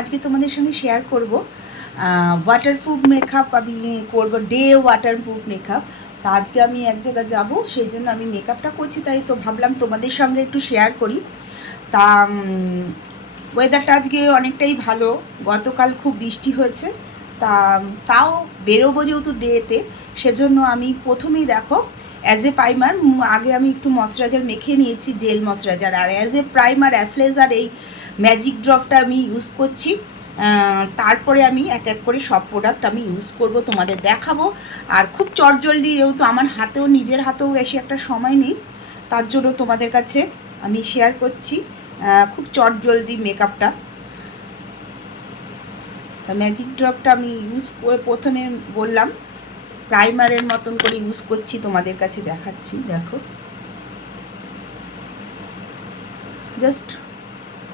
আজকে তোমাদের সঙ্গে শেয়ার করব ওয়াটারপ্রুফ মেকআপ। আমি করব ডে ওয়াটারপ্রুফ মেকআপ। তা আজকে আমি এক জায়গায় যাব, সেই জন্য আমি মেকআপটা করছি, তাই তো ভাবলাম তোমাদের সঙ্গে একটু শেয়ার করি। তা ওয়েদারটা আজকে অনেকটাই ভালো, গতকাল খুব বৃষ্টি হয়েছে, তাও বেরোবো যেহেতু ডেতে, সেজন্য আমি প্রথমেই দেখো অ্যাজ এ প্রাইমার আগে আমি একটু ময়শ্চারাইজার মেখে নিয়েছি, জেল ময়শ্চারাইজার, আর অ্যাজ এ প্রাইমার অ্যাফ্লেজার এই ম্যাজিক ড্রপটা আমি ইউজ করছি। তারপরে আমি এক এক করে সব প্রোডাক্ট আমি ইউজ করব, তোমাদের দেখাবো। আর খুব চটজলদি, যেহেতু আমার হাতেও নিজের হাতেও বেশি একটা সময় নেই, তার জন্য তোমাদের কাছে আমি শেয়ার করছি খুব চটজলদি মেকআপটা। ম্যাজিক ড্রপটা আমি ইউজ করে প্রথমে বললাম প্রাইমারের মতন করে ইউজ করছি, তোমাদের কাছে দেখাচ্ছি। দেখো জাস্ট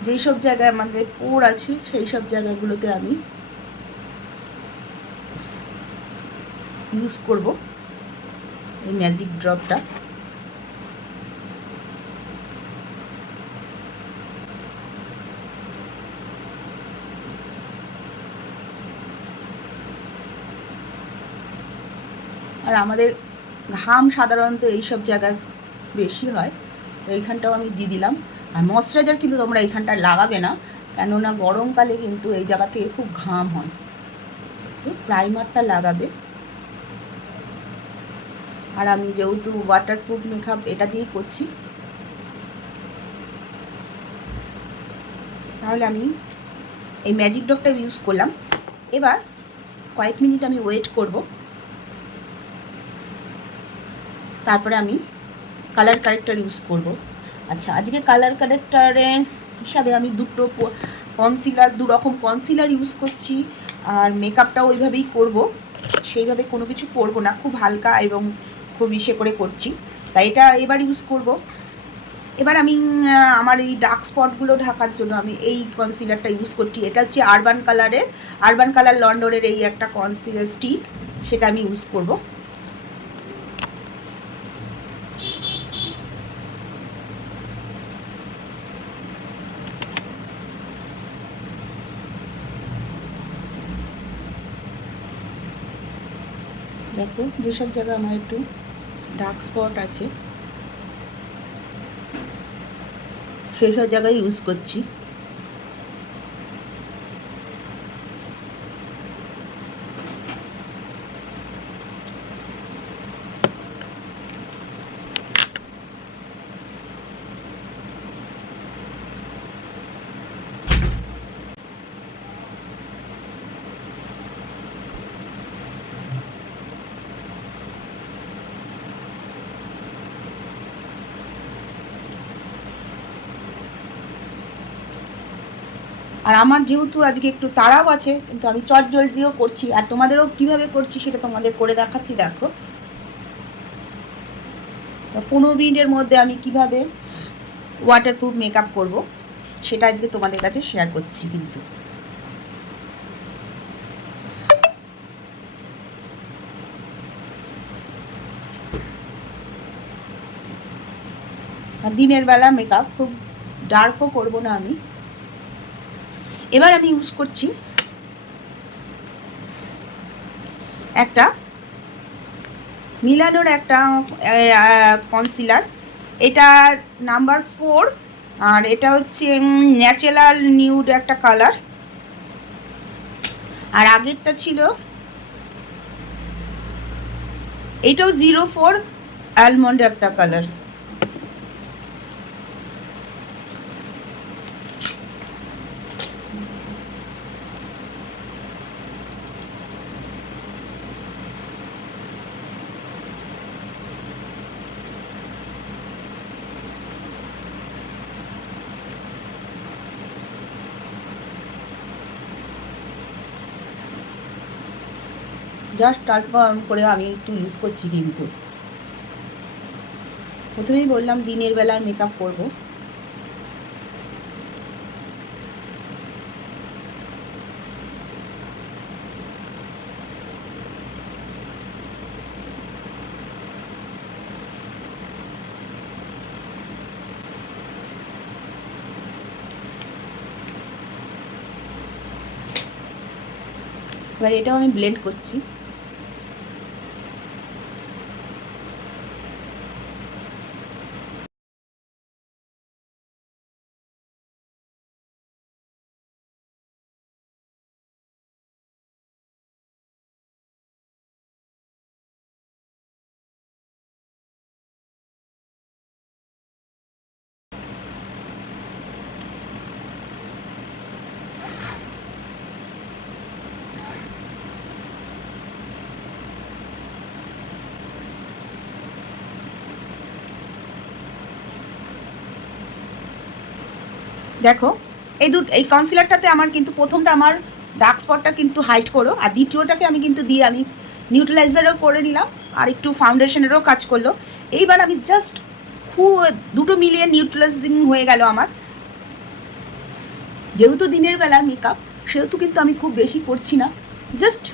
যেই সব জায়গায় আমাদের পোর আছে সেই সব জায়গাগুলোতে আমি ইউজ করব এই ম্যাজিক ড্রপটা। আর আমাদের ঘাম সাধারণত এইসব জায়গায় বেশি হয়, তো এইখানটাও আমি দিয়ে দিলাম। আর ময়শ্চারাইজার কিন্তু তোমরা এইখানটা লাগাবে না, কেননা গরমকালে কিন্তু এই জায়গা থেকে খুব ঘাম হয়, তো প্রাইমারটা লাগাবে। আর আমি যেহেতু ওয়াটারপ্রুফ মেকআপ এটা দিয়েই করছি, তাহলে আমি এই ম্যাজিক ড্রপটা ইউজ করলাম। এবার কয়েক মিনিট আমি ওয়েট করব, তারপরে আমি কালার কারেক্টার ইউজ করব। আচ্ছা, আজকে কালার কারেক্টারের হিসাবে আমি দু রকম কনসিলার ইউজ করছি, আর মেকআপটাও ওইভাবেই করব, সেইভাবে কোনো কিছু করব না, খুব হালকা এবং খুব ইসে করে করছি, তাই এটা এবার ইউজ করব। এবার আমি আমার এই ডার্ক স্পটগুলো ঢাকার জন্য আমি এই কনসিলারটা ইউজ করছি। এটা হচ্ছে আরবান কালার লন্ডনের এই একটা কনসিলার স্টিক, সেটা আমি ইউজ করব। দেখো যেসব জায়গায় আমার একটু ডার্ক স্পট আছে সেসব জায়গায় ইউজ করছি। আর আমার যেহেতু আজকে একটু তাড়াও আছে, কিন্তু আমি চটজলদিও করছি, আর তোমাদেরও কিভাবে করছি সেটা তোমাদের করে দেখাচ্ছি। দেখো 15 মিনিটের মধ্যে আমি কিভাবে ওয়াটারপ্রুফ মেকআপ করব সেটা আজকে তোমাদের কাছে শেয়ার করছি। কিন্তু দিনের বেলা মেকআপ খুব ডার্কও করব না আমি। এবার আমি ইউজ করছি একটা মিলানোর একটা কনসিলার, এটা নাম্বার 4, আর এটা হচ্ছে ন্যাচারাল নিউড একটা কালার, আর আগেরটা ছিল এটাও 04 অ্যালমন্ড একটা কালার। জাস্ট অল্প করে আমি একটু ইউজ করছি, কিন্তু প্রথমেই বললাম দিনের বেলার মেকআপ করব। এবার এটাও আমি ব্লেন্ড করছি। দেখো এই কনসিলারটাতে আমার কিন্তু প্রথমটা আমার ডার্ক স্পটটা কিন্তু হাইট করো, আর দ্বিতীয়টাকে আমি কিন্তু দিয়ে আমি নিউট্রালাইজারও করে নিলাম, আর একটু ফাউন্ডেশনেরও কাজ করলো। এইবার আমি জাস্ট খুব দুটো মিলিয়ে নিউট্রালাইজিং হয়ে গেল আমার। যেহেতু দিনের বেলা মেকআপ, সেহেতু কিন্তু আমি খুব বেশি করছি না, জাস্ট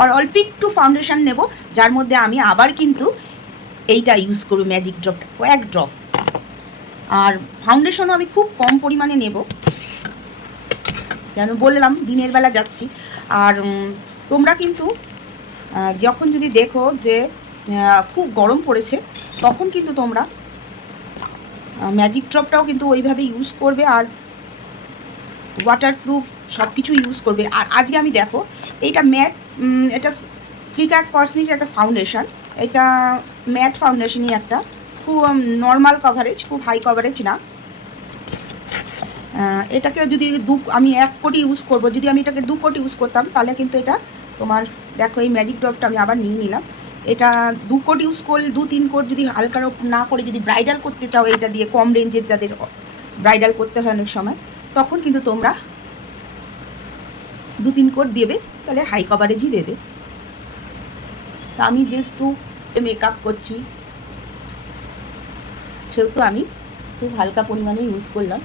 আর অল্প একটু ফাউন্ডেশন নেব, যার মধ্যে আমি আবার কিন্তু এইটা ইউজ করব, ম্যাজিক ড্রপটা, কয়েক ড্রপ। আর ফাউন্ডেশনও আমি খুব কম পরিমাণে নেব, যেন বললাম দিনের বেলা যাচ্ছি। আর তোমরা কিন্তু যখন যদি দেখো যে খুব গরম পড়েছে, তখন কিন্তু তোমরা ম্যাজিক ড্রপটাও কিন্তু ওইভাবে ইউজ করবে, আর ওয়াটারপ্রুফ সব কিছু ইউজ করবে। আর আজকে আমি দেখো এইটা ম্যাট, এটা ফ্লিকার কসমেটিক্স একটা ফাউন্ডেশন, এটা ম্যাট ফাউন্ডেশনই একটা, খুব নর্মাল কভারেজ, খুব হাই কভারেজ না। এটাকে যদি আমি 1 কোটি ইউজ করব, যদি আমি এটাকে 2 কোটি ইউজ করতাম, তাহলে কিন্তু এটা তোমার দেখো এই ম্যাজিক ড্রপটা আমি আবার নিয়ে নিলাম। এটা 2 কোট ইউজ করলে, 2-3 কোট যদি হালকা না করে যদি ব্রাইডাল করতে চাও এটা দিয়ে, কম রেঞ্জের যাদের ব্রাইডাল করতে হয় অনেক সময়, তখন কিন্তু তোমরা 2-3 কোট দেবে, তাহলে হাই কভারেজই দেবে। তা আমি যেহেতু মেকআপ করছি, সেহেতু আমি খুব হালকা পরিমাণে ইউজ করলাম,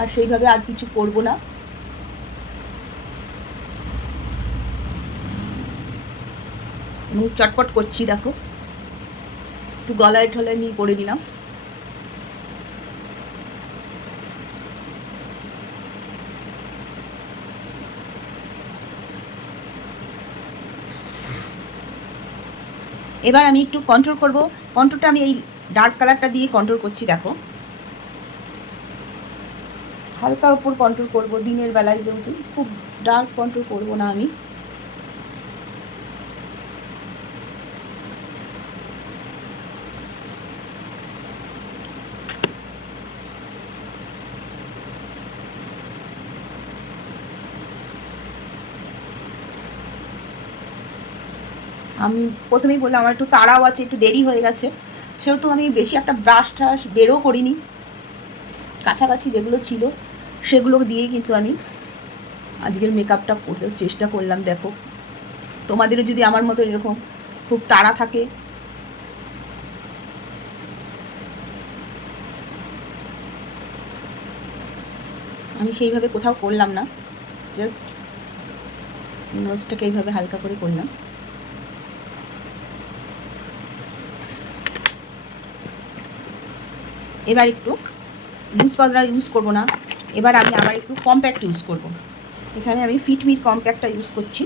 আর সেইভাবে আর কিছু করব না। মুখ চটপট করছি, দেখো একটু গলায় ঠলায় নিয়ে করে দিলাম। এবার আমি একটু কন্ট্রোল করব, কন্ট্রোলটা আমি এই ডার্ক কালারটা দিয়ে কন্ট্রোল করছি। দেখো হালকা উপর কন্ট্রোল করব দিনের বেলায়, যেহেতু খুব ডার্ক কন্ট্রোল করব না আমি। আমি প্রথমেই বললাম আমার একটু তাড়াও আছে, একটু দেরি হয়ে গেছে, সেহেতু আমি বেশি একটা ব্রাশ ট্রাশ বেরও করিনি, কাছাকাছি যেগুলো ছিল সেগুলো দিয়েই কিন্তু আমি আজকের মেকআপটা করতে চেষ্টা করলাম। দেখো তোমাদেরও যদি আমার মতো এরকম খুব তাড়া থাকে, আমি সেইভাবে কোথাও করলাম না, জাস্ট নোজটাকে এইভাবে হালকা করে করলাম। এবার একটু লুজ পাউডার ইউজ করব না, এবার আমি আবার একটু কম্প্যাক্ট ইউজ করব। এখানে আমি ফিটমির কম্প্যাক্টটা ইউজ করছি।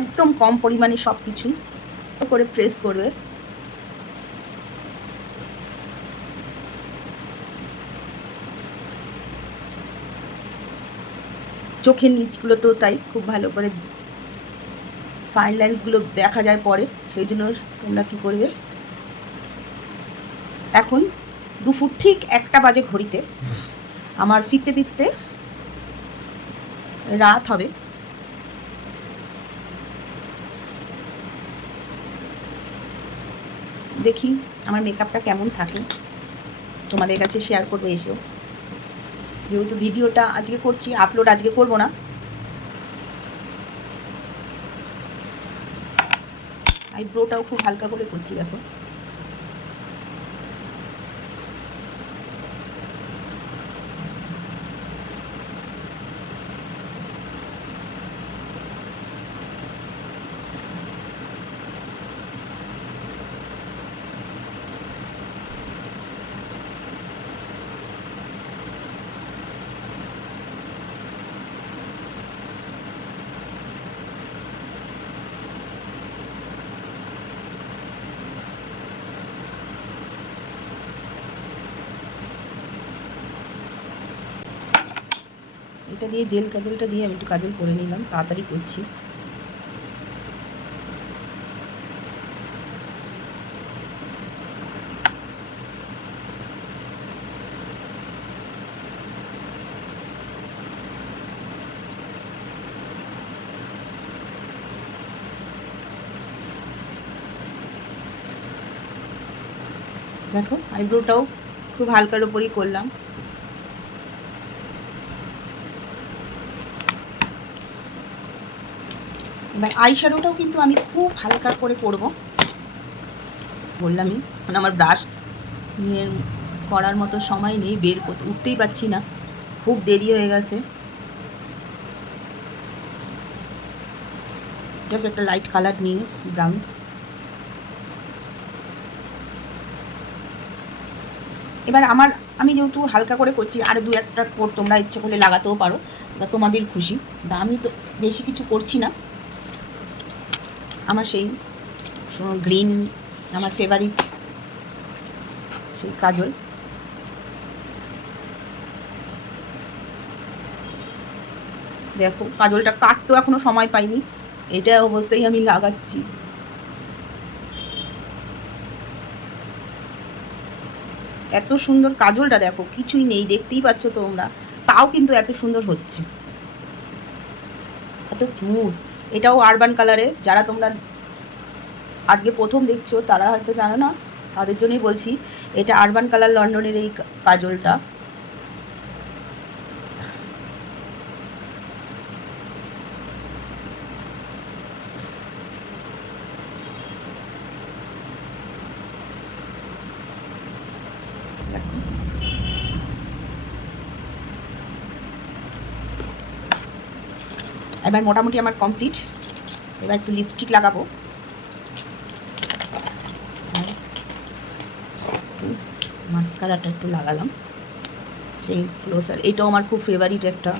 একদম কম পরিমাণে সব কিছু করে প্রেস করবে। চোখের নিচগুলো তো তাই খুব ভালো করে ফাইন লাইন্সগুলো দেখা যায় পরে, সেই জন্য তোমরা কী করবে, এখন 2 ফুট ঠিক 1টা বাজে ঘড়িতে, আমার ফিরতে ফিরতে রাত হবে। দেখি আমার মেকআপটা কেমন থাকে, তোমাদের কাছে শেয়ার করবো এসেও। যেহেতু ভিডিওটা আজকে করছি, আপলোড আজকে করব না, আইব্রোটাও খুব হালকা করে করছি। দেখো এটা দিয়ে জেল কাজলটা দিয়ে আমি একটু কাজল করে নিলাম, তাড়াতাড়ি করছি। দেখো আইব্রোটাও খুব হালকার ওপরই করলাম। এবার আই শ্যাডোটাও কিন্তু আমি খুব হালকা করে করব, বললামই। মানে আমার ব্রাশ নিয়ে করার মতো সময় নেই, বের করতে উঠতেই পারছি না, খুব দেরি হয়ে গেছে। জাস্ট একটা লাইট কালার নিয়ে ব্রাউন। এবার আমি যেহেতু হালকা করে করছি, আর দু একটা কোট তোমরা ইচ্ছে করলে লাগাতেও পারো, বা তোমাদের খুশি। আমি তো বেশি কিছু করছি না। আমার সেই গ্রিন আমার ফেভারিট সেই কাজল। দেখো কাজলটা কাটতেও এখনো সময় পাইনি, এটা অবস্থায় আমি লাগাচ্ছি। এত সুন্দর কাজলটা দেখো, কিছুই নেই, দেখতেই পাচ্ছ তোমরা, তাও কিন্তু এত সুন্দর হচ্ছে, এত স্মুথ। এটাও আরবান কালারে। যারা তোমরা আজকে প্রথম দেখছো তারা হয়তো জানো না, তাদের জন্যই বলছি, এটা আরবান কালার লন্ডনের এই কাজলটা। দেখো এবার মোটামুটি আমার কমপ্লিট। এবার একটু লিপস্টিক লাগাবো, মাস্কারাটা একটু লাগালাম, সেই ক্লোজার। এটাও আমার খুব ফেভারিট একটা।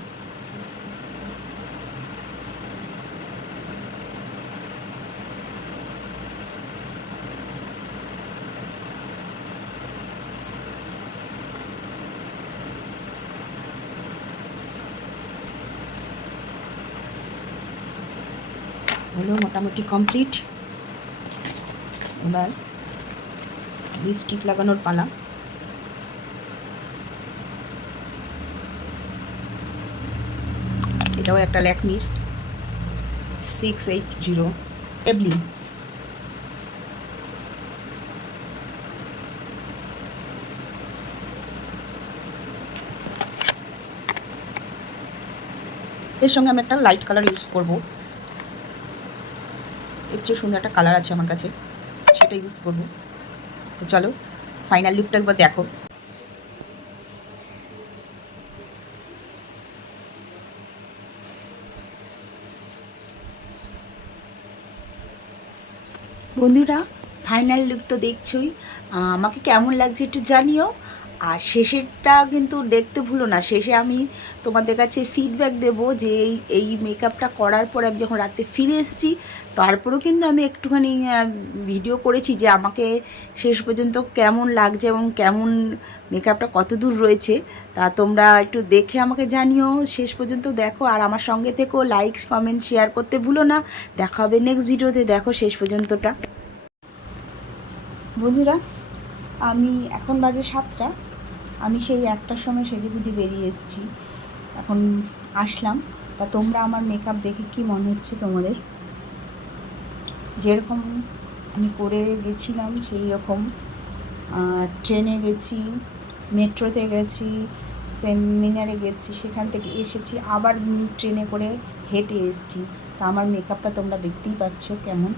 হলো মোটামুটি কমপ্লিট। এবার লিপস্টিক লাগানোর পালা। এটাও একটা ল্যাকমির 680 এবলিন। এর সঙ্গে আমি একটা লাইট কালার ইউজ করব, এর চেয়ে সুন্দর একটা কালার আছে আমার কাছে, সেটা ইউজ করব। তো চলো ফাইনাল লুকটা একবার দেখো। বন্ধুরা ফাইনাল লুক তো দেখছোই, আমাকে কেমন লাগছে একটু জানিও। আর শেষেরটা কিন্তু দেখতে ভুলো না, শেষে আমি তোমাদের কাছে ফিডব্যাক দেবো যে এই মেকআপটা করার পরে আমি যখন রাতে ফিরে এসেছি, তারপরেও কিন্তু আমি একটুখানি ভিডিও করেছি যে আমাকে শেষ পর্যন্ত কেমন লাগছে এবং কেমন মেকআপটা কত দূর রয়েছে। তা তোমরা একটু দেখে আমাকে জানিও, শেষ পর্যন্ত দেখো আর আমার সঙ্গে থেকেও লাইক কমেন্ট শেয়ার করতে ভুলো না। দেখা হবে নেক্সট ভিডিওতে, দেখো শেষ পর্যন্তটা। বন্ধুরা আমি এখন বাজে 7টা, আমি সেই 1টার সময় সেজেগুজে বেরিয়ে এসেছি, এখন আসলাম। তা তোমরা আমার মেকআপ দেখে কি মনে হচ্ছে তোমাদের? যেরকম আমি করে গেছিলাম সেই রকম। ট্রেনে গেছি, মেট্রোতে গেছি, সেমিনারে গেছি, সেখান থেকে এসেছি, আবার ট্রেনে করে হেঁটে এসেছি। তা আমার মেকআপটা তোমরা দেখতেই পাচ্ছ কেমন।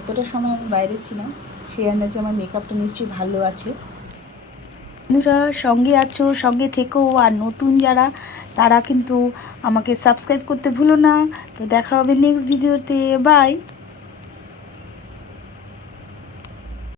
এতটা সময় আমি বাইরে ছিলাম, সেই আন্দাজে আমার মেকআপটা নিশ্চয়ই ভালো আছে। বন্ধুরা সঙ্গে আছো, সঙ্গে থেকো। আর নতুন যারা, তারা কিন্তু আমাকে সাবস্ক্রাইব করতে ভুলো না। তো দেখা হবে নেক্সট ভিডিওতে, বাই।